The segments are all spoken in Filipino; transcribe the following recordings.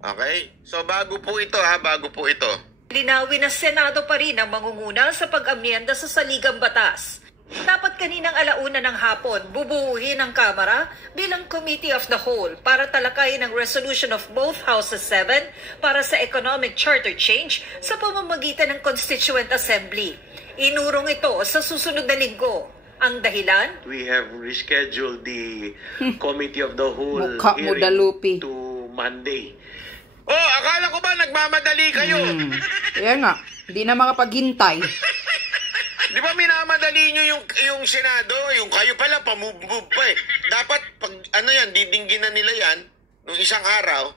Okay? So bago po ito bago po ito. Linawin na Senado pa rin ang mangunguna sa pag-amyenda sa saligang batas. Dapat kaninang 1:00 ng hapon, bubuuhin ang Kamara bilang Committee of the Whole para talakayin ang resolution of both Houses 7 para sa economic charter change sa pamamagitan ng Constituent Assembly. Inurong ito sa susunod na linggo. Ang dahilan? We have rescheduled the Committee of the Whole hearing to Monday. Oh, akala ko ba nagmamadali kayo? Kaya nga, hindi na makapaghintay. Di ba minamadali nyo yung Senado? Yung kayo pala, pamove pa eh. Dapat, pag didinggin na nila yan, nung isang araw,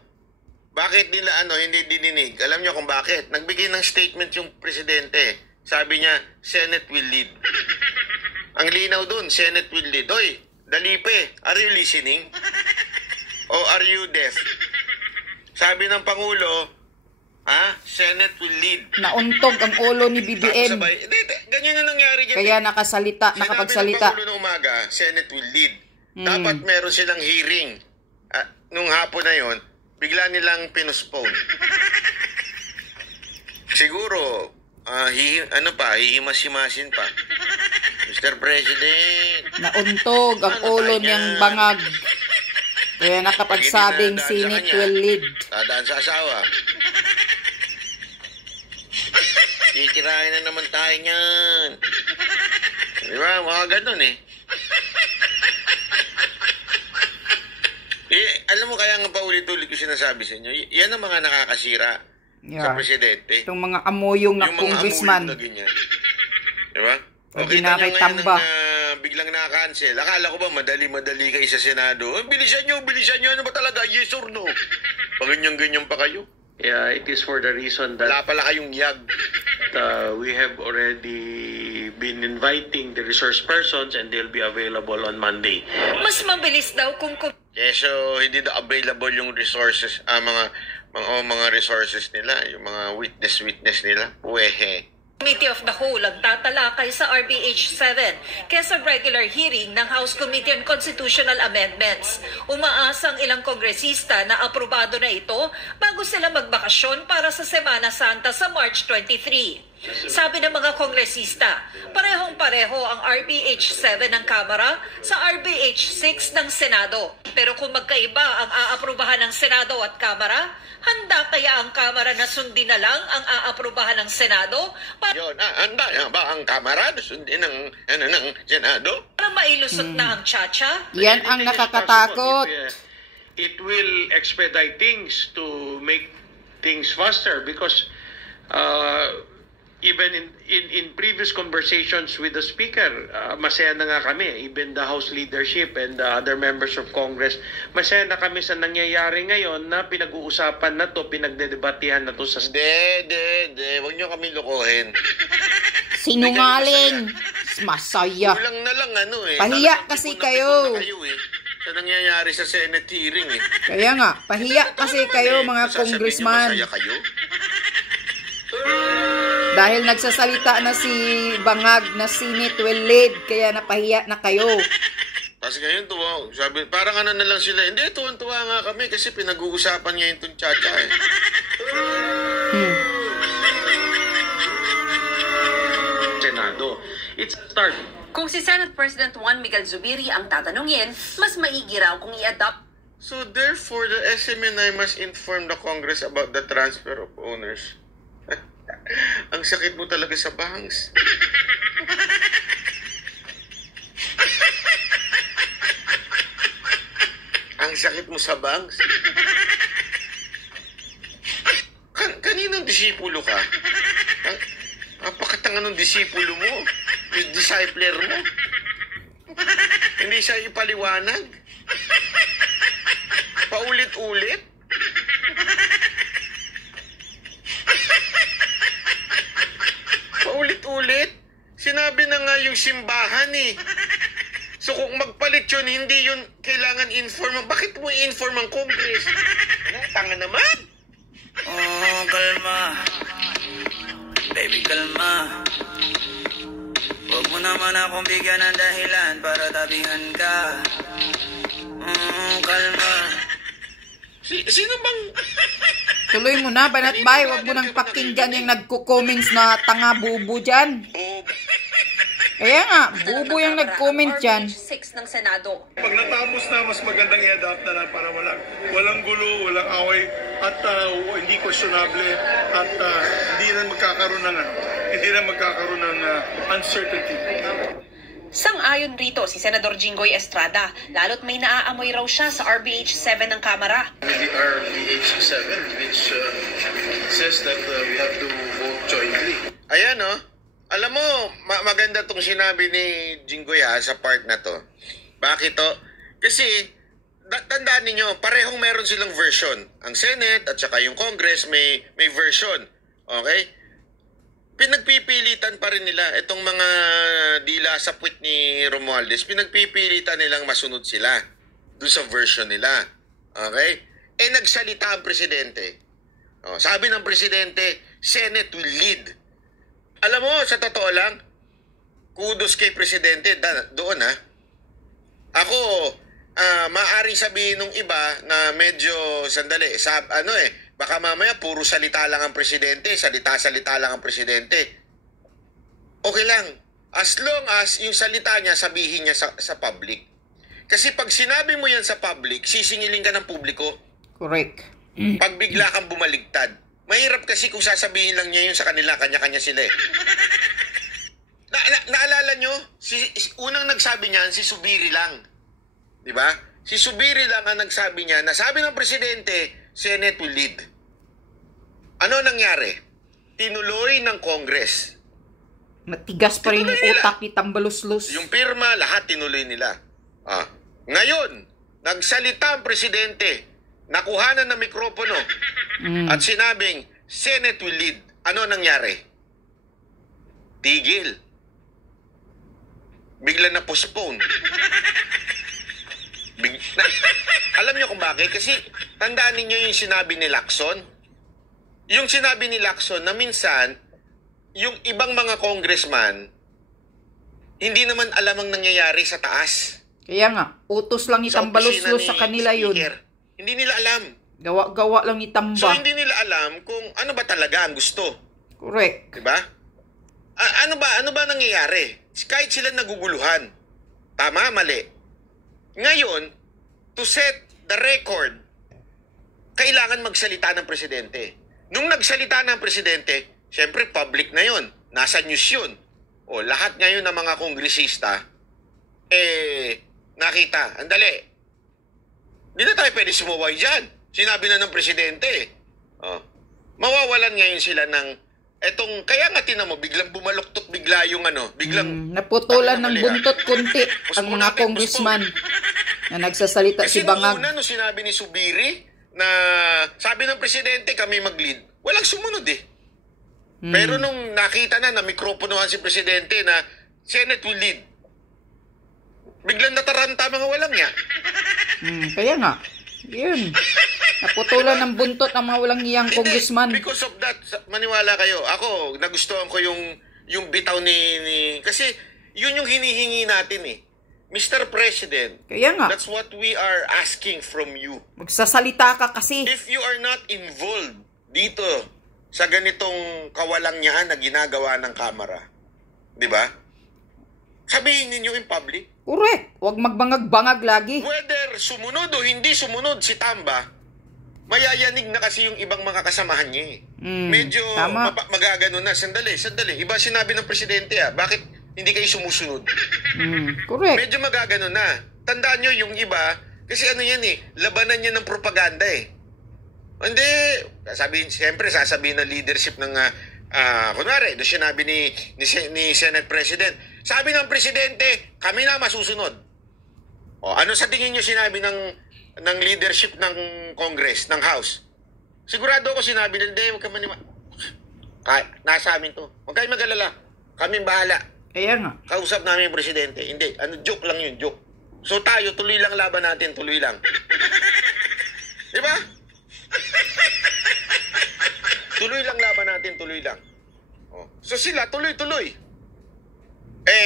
bakit nila hindi dininig? Alam nyo kung bakit? Nagbigay ng statement yung presidente. Sabi niya, Senate will lead. Ang linaw dun, Senate will lead. Hoy, Dalipe, are you listening? O are you deaf? Sabi ng Pangulo, Senate will lead. Nauntog ang ulo ni BBM. Ganyan na nangyari dyan. Kaya nakapagsalita. Sinabi ng Pangulo ng umaga, Senate will lead. Dapat meron silang hearing. Nung hapon na yon, bigla nilang pinuspone. Siguro, hihimas-himasin pa. Mr. President. Nauntog ang ulo niyang bangag. Kaya nakapagsabing Senate will lead. Tadaan sa asawa. Kikirahin na naman tayo niyan. Di ba? Mga ganun eh. Alam mo kaya nga paulit-ulit ko sinasabi sa inyo, yan ang mga nakakasira sa presidente. Itong mga amoyong na congressman. Yung mga amoyong na ganyan. Di ba? O kita nyo ngayon biglang na-cancel. Akala ko ba madali-madali kayo sa Senado? Bilisan nyo. Ano ba talaga? Yes or no? Paganyan-ganyan pa kayo? Yeah, it is for the reason that wala pala kayong yag. We have already been inviting the resource persons and they'll be available on Monday. Mas mabilis daw kung... So hindi daw available yung resources, mga resources nila, yung mga witness nila. Puwehe. Committee of the Whole ang tatalakay sa RBH 7 kesa regular hearing ng House Committee on Constitutional Amendments. Umaasa ang ilang kongresista na aprobado na ito bago sila magbakasyon para sa Semana Santa sa March 23. Sabi ng mga kongresista, parehong-pareho ang RBH 7 ng Kamara sa RBH 6 ng Senado. Pero kung magkaiba ang aaprubahan ng Senado at Kamara, handa kaya ang Kamara na sundin na lang ang aaprubahan ng Senado? Handa ba ang Kamara na sundin ng Senado? Para mailusot na ang tsa-tsa? Yan ang nakakatakot. It will expedite things to make things faster because even in previous conversations with the Speaker, masaya na nga kami. Even the House leadership and the other members of Congress, masaya na kami sa nangyayari ngayon na pinag-uusapan na to, pinagdedebatehan na to sa... Huwag nyo kami lokohin. Sinungaling. Masaya. Kulang na lang Pahiya kasi kayo. Sa nangyayari sa Senate hearing eh. Kaya nga, pahiya kasi kayo mga congressman. Masaya kayo? Dahil nagsasalita na si Bangag na Senate will lead, kaya napahiya na kayo. Kasi ngayon sabi, parang na lang sila. Hindi, tuwan-tuwa nga kami kasi pinag-uusapan ngayon itong tsa-tsa eh. Senado. It's a start. Kung si Senate President Juan Miguel Zubiri ang tatanungin, mas maigi raw kung i-adopt. So therefore, the SMNI must inform the Congress about the transfer of owners. Ang sakit mo talaga sa bangs. Ang sakit mo sa bangs. Kaninong disipulo ka? Napakatanga ng disipulo mo. Yung discipler mo. Hindi siya ipaliwanag. Paulit-ulit. Paulit-ulit. Sinabi na nga yung simbahan eh. So kung magpalit yun, hindi yun kailangan inform. Bakit mo i-inform ang Congress? Tanga naman. Oh, kalma. Baby, kalma. Huwag mo naman akong bigyan ng dahilan para tabihan ka. Kalma. Sino bang Tuloy mo na, banat bay. Huwag mo nang pakinggan yung nagko-comments na tanga bubo dyan. Kaya nga, bubo yung nag-comment dyan. 6 ng Senado. Pag natapos na, mas magandang i-adapt na lang para walang gulo, walang away, at hindi questionable, at hindi na magkakaroon ng uncertainty. Sang-ayon rito si Senador Jinggoy Estrada, lalo't may naaamoy raw siya sa RBH 7 ng Kamara. The RBH 7 which says that we have to vote jointly. Ayan, no? Alam mo, maganda tong sinabi ni Jinggoy sa part na to. Bakit to? Kasi, tandaan ninyo, parehong meron silang version. Ang Senate at saka yung Congress may version. Okay? Pinagpipilitan pa rin nila itong mga dila sa puwit ni Romualdez, pinagpipilitan nilang masunod sila dun sa version nila. Okay? Nagsalita ang presidente. Sabi ng presidente, Senate will lead. Alam mo, sa totoo lang, kudos kay presidente doon Ako, maaaring sabihin nung iba na medyo sandali, baka mamaya puro salita lang ang presidente, salita-salita lang ang presidente. Okay lang, as long as yung salita niya sabihin niya sa public. Kasi pag sinabi mo yan sa public, sisingilin ka ng publiko. Correct. Pag bigla kang bumaligtad. Mahirap kasi kung sasabihin lang niya yun sa kanila, kanya-kanya sila Naalala nyo, unang nagsabi niyan, si Subiri lang. Diba? Si Subiri lang ang nagsabi niya, nasabi ng presidente, Senate will lead. Ano nangyari? Tinuloy ng Congress. Matigas pa rin yung utak ni Tambaluslos. Yung pirma, lahat tinuloy nila. Ngayon, nagsalita ang presidente, nakuhanan ng mikropono, at sinabing, Senate will lead. Ano nangyari? Tigil. Bigla na postpone. Alam niyo kung bakit? Kasi tandaan niyo yung sinabi ni Lacson. Yung sinabi ni Lacson na minsan, yung ibang mga congressman, hindi naman alam ang nangyayari sa taas. Kaya nga, utos lang ni Tambaluslos sa kanila yun. Hindi nila alam. Gawa-gawa lang ni Tamba. So hindi nila alam kung ano ba talaga ang gusto. Correct. Diba? Ano ba nangyayari? Kahit sila naguguluhan. Tama, mali. Ngayon, to set the record, kailangan magsalita ng presidente. Nung nagsalita ng presidente, syempre public na yon, nasa news yun. Lahat ngayon ng mga kongresista, nakita, andali, hindi na tayo pwede sumuway dyan. Sinabi na ng presidente. Mawawalan ngayon sila ng, kaya nga tinan mo, biglang bumaluktot bigla yung biglang naputulan ng buntot kunti ang mga congressman na nagsasalita si Bangag. Kasi nung sinabi ni Subiri na sabi ng presidente kami mag-lead, walang sumunod Pero nung nakita na mikroponohan si presidente na Senate will lead, biglang nataranta mga walang niya. Kaya nga, yun. Naputulan ng buntot ang mga walang iyang congressman. Because of that, maniwala kayo, ako, nagustuhan ko yung bitaw ni kasi yun yung hinihingi natin Mr. President, kaya nga, that's what we are asking from you. Magsasalita ka kasi. If you are not involved dito sa ganitong kawalangyaan na ginagawa ng Kamara, di ba? Sabihin ninyo in public. Correct. Huwag magbangag-bangag lagi. Whether sumunod o hindi sumunod si Tamba, mayayanig na kasi yung ibang mga kasamahan niya Medyo magagano na. Sandali. Iba sinabi ng presidente bakit hindi kayo sumusunod? Correct. Medyo magagano na. Tandaan nyo yung iba, kasi labanan niya ng propaganda Hindi, sasabihin ng leadership ng, kunwari, doon sinabi ni Senate President, sabi ng presidente, kami na masusunod. Ano sa tingin nyo sinabi ng leadership ng Congress, ng House? Sigurado ako sinabi nila, hindi, huwag ka nasa amin to. Huwag kayo mag-alala. Kaming bahala. Kaya nga. Kausap namin yung presidente. Hindi, joke lang yun, joke. So tayo, tuloy lang laban natin, tuloy lang. Diba? Tuloy lang laban natin, tuloy lang. So sila, tuloy-tuloy.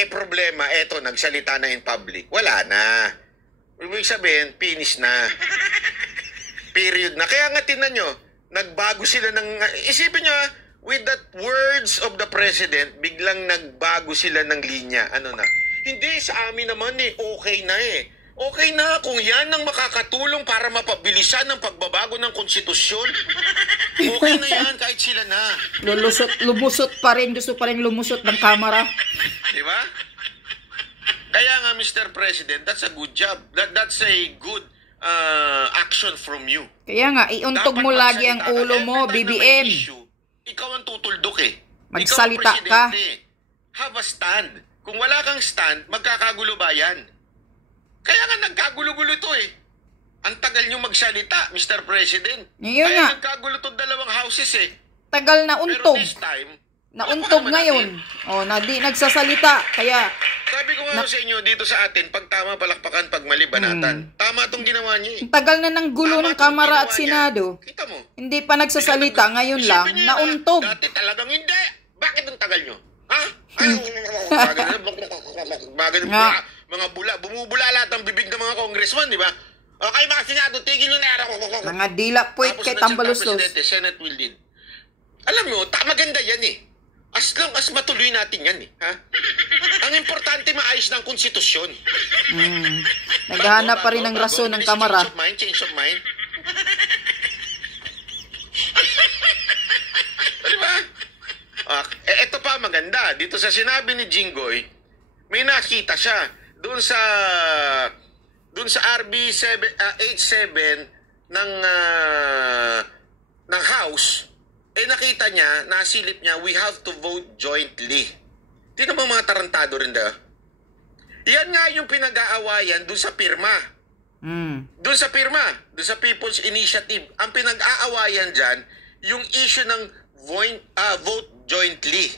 Problema, nagsalita na in public. Wala na. Ibig sabihin, finish na. Period na. Kaya nga tinan nyo, nagbago sila ng... Isipin nyo, with the words of the President, biglang nagbago sila ng linya. Ano na? Hindi, sa amin naman okay na Okay na kung yan ang makakatulong para mapabilisan ang pagbabago ng konstitusyon. Okay na yan kahit sila na. Lumusot pa rin. Gusto pa rin lumusot ng kamera. Di ba? Kaya nga, Mr. President, that's a good job. That's a good action from you. Kaya nga, iuntog mo lagi ang ulo mo, BBM. Ikaw ang tutuldok Magsalita ikaw ang ka. Have a stand. Kung wala kang stand, magkakagulo ba yan? Kaya nga nagkagulo-gulo to Ang tagal nyo magsalita, Mr. President. Yun Kaya nga. nagkagulo to dalawang houses Tagal na untog. Pero this time, Nauntog ngayon. Di nagsasalita. Kaya, sabi ko nga sa inyo, dito sa atin, pag tama palakpakan, pag mali banatan. Tama itong ginawa niyo tagal na ng gulo ng Kamara at Senado. Kita mo? Hindi pa nagsasalita. Ngayon lang, Isipin niyo nauntog. Dati talagang hindi. Bakit ang tagal nyo? Ha? Mga bula. Bumubula lahat ng bibig ng mga congressman, di ba? Okay, mga Senado, tigil nyo na. Mga dila puwit kay Tambaluslos. Senate will lead. Alam mo, maganda yan As long as matuloy natin yan ha? Ang importante maayos ng konstitusyon. Naghahanap pa rin ng rason ng Kamara. Change of mind. Diba? Ito pa maganda. Dito sa sinabi ni Jinggoy, may nakita siya doon sa RB 87 ng House. Nakita niya, nasilip niya, we have to vote jointly. Tingnan mo mga tarantado rin Yan nga yung pinag-aawayan doon sa pirma. Doon sa pirma, doon sa People's Initiative. Ang pinag-aawayan dyan, yung issue ng vote jointly.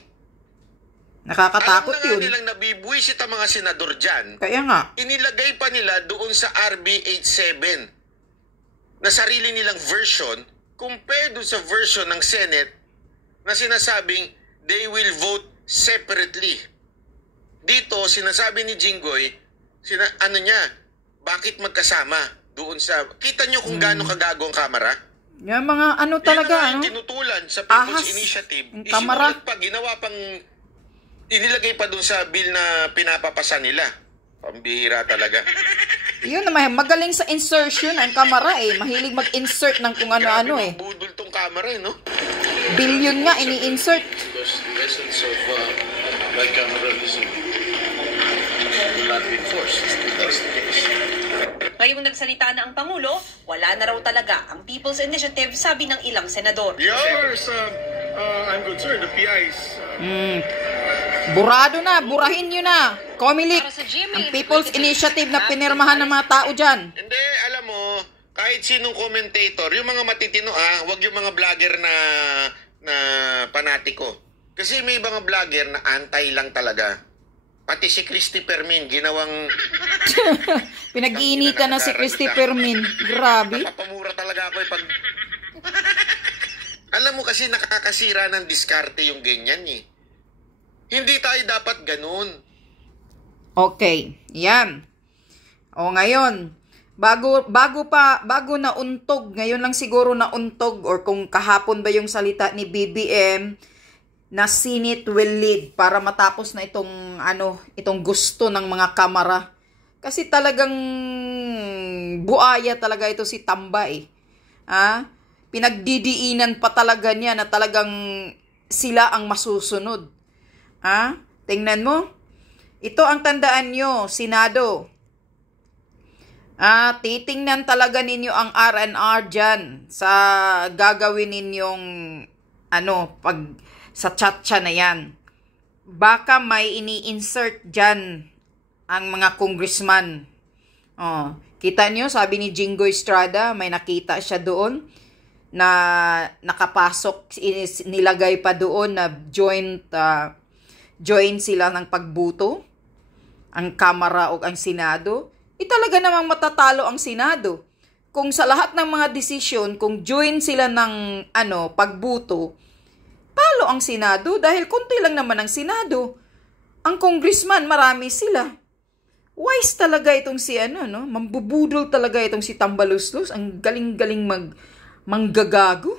Nakakatakot yun. Alam na nga yun. nilang nabibwisit ang mga senador dyan. Kaya nga. Inilagay pa nila doon sa RB 87 na sarili nilang version compared doon sa version ng Senate na sinasabing they will vote separately. Dito, sinasabi ni Jinggoy, bakit magkasama doon sa... Kita nyo kung gaano kagago ang Kamara? Yung mga talaga, Yan ang tinutulan sa People's Initiative. Kamara. Ginawa pang... Inilagay pa doon sa bill na pinapapasa nila. Pambihira talaga. Yun naman, magaling sa insertion ang Kamara Mahilig mag-insert ng kung ano-ano Budol tong Kamara no? Billion nga ini-insert. Because the essence of bicameralism will not be enforced. That's the case. Ngayong nagsalita na ang Pangulo, wala na raw talaga ang People's Initiative, sabi ng ilang senador. Yours, I'm concerned, the PIs. Burahin nyo na. Comelec, ang People's Initiative na pinirmahan ng mga tao dyan. Hindi, alam mo, kahit sinong commentator, yung mga matitino wag yung mga vlogger na panatiko. Kasi may mga vlogger na anti lang talaga. Pati si Christy Permin, ginawang... Pinag-iinitan na si Christy Permin. Grabe. Napapamura talaga ako pag... Alam mo kasi nakakasira ng diskarte yung ganyan Hindi tayo dapat ganun. Okay, yan. Ngayon, bago na untog, ngayon lang siguro na untog or kung kahapon ba yung salita ni BBM na Senate will lead para matapos na itong gusto ng mga Kamara. Kasi talagang buaya talaga ito si Tamba Pinagdidiinan pa talaga niya na talagang sila ang masusunod. Tingnan mo. Ito ang tandaan nyo, Senado. Titingnan talaga ninyo ang R&R dyan sa gagawin ninyong pag sa chat-chat na yan. Baka may ini-insert dyan ang mga congressman. Kita nyo, sabi ni Jinggoy Estrada, may nakita siya doon na nakapasok, nilagay pa doon na join sila ng pagbuto, ang Kamara o ang Senado. Talaga namang matatalo ang Senado. Kung sa lahat ng mga desisyon, kung join sila ng pagbuto, talo ang Senado dahil konti lang naman ang Senado. Ang congressman, marami sila. Wise talaga itong si mambubudol talaga itong si Tambaluslos. Ang galing-galing manggagago.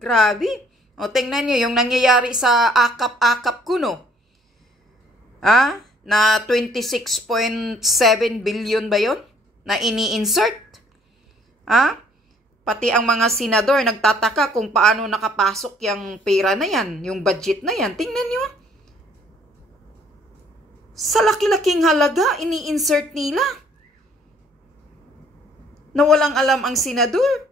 Grabe. O, tingnan nyo yung nangyayari sa akap-akap ko, no? Na 26.7 billion ba yun? Na ini-insert? Pati ang mga senador nagtataka kung paano nakapasok yung pera na yan, yung budget na yan. Tingnan nyo. Sa laki-laking halaga, ini-insert nila. Na walang alam ang senador.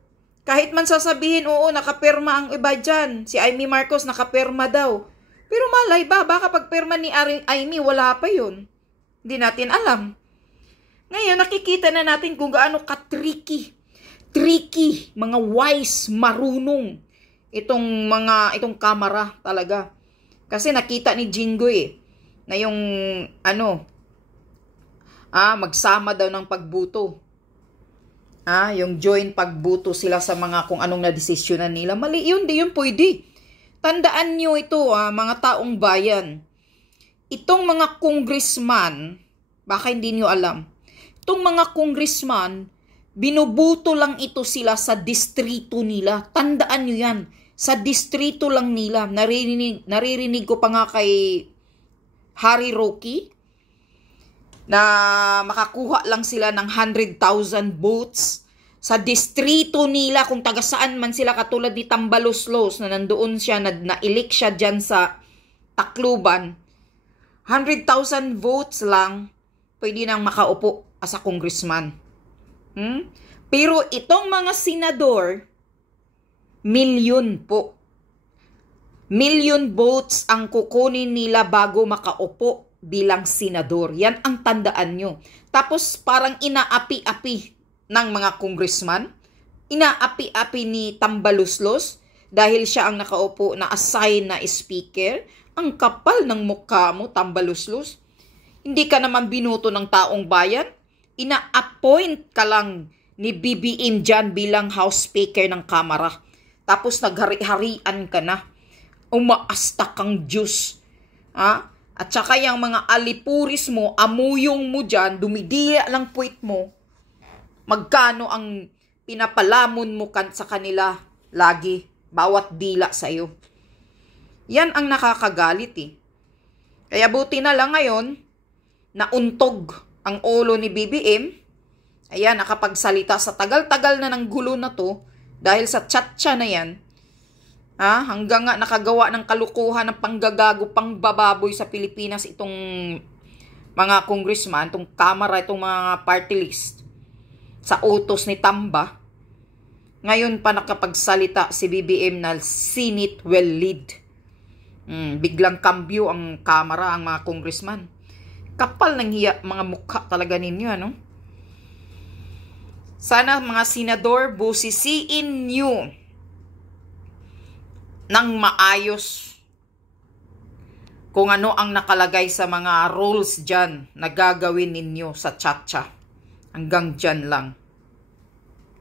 Kahit man sasabihin, oo, nakapirma ang iba dyan. Si Amy Marcos nakapirma daw. Pero malay ba, baka pagpirma ni Amy, wala pa yun. Hindi natin alam. Ngayon, nakikita na natin kung gaano ka-tricky, mga wise, marunong itong kamera talaga. Kasi nakita ni Jinggoy na yung magsama daw ng pagbuto. Yung joint pagbuto sila sa mga kung anong nadesisyonan nila. Mali yun, di yun pwede. Tandaan nyo ito, mga taong bayan. Itong mga congressman, baka hindi nyo alam, itong mga congressman, binubuto lang ito sila sa distrito nila. Tandaan nyo yan. Sa distrito lang nila. Naririnig ko pa nga kay Harry Roque na makakuha lang sila ng 100,000 votes sa distrito nila kung taga saan man sila, katulad ni Tambaloslos na nandoon siya, na-elect siya dyan sa Tacloban. 100,000 votes lang pwede nang makaupo as a congressman. Pero itong mga senador, milyon po. Million votes ang kukunin nila bago makaupo bilang senador. Yan ang tandaan nyo. Tapos parang inaapi-api ng mga congressman. Inaapi-api ni Tambaloslos dahil siya ang nakaupo na assign na speaker. Ang kapal ng mukha mo, Tambaloslos. Hindi ka naman binuto ng taong bayan. Ina-appoint ka lang ni BBM dyan bilang House Speaker ng Kamara. Tapos naghari-harian ka na. Umaasta kang Diyos. At saka yung mga alipuris mo, amuyong mo dyan, dumidiya lang puwit mo, magkano ang pinapalamon mo sa kanila lagi, bawat dila sa'yo. Yan ang nakakagalit Kaya buti na lang ngayon, nauntog ang ulo ni BBM. Ayan, nakapagsalita sa tagal-tagal na ng gulo na to, dahil sa chat-cha na yan, hanggang nga nakagawa ng kalukuhan ng panggagago, pangbababoy sa Pilipinas itong mga congressman, itong kamara, itong mga party list sa utos ni Tamba. Ngayon pa nakapagsalita si BBM na Senate will lead. Biglang kambyo ang kamara, ang mga congressman. Kapal ng hiya, mga mukha talaga ninyo, Sana mga senador, busisiin nyo ng maayos kung ano ang nakalagay sa mga rules dyan na gagawin ninyo sa chat-cha. Hanggang dyan lang.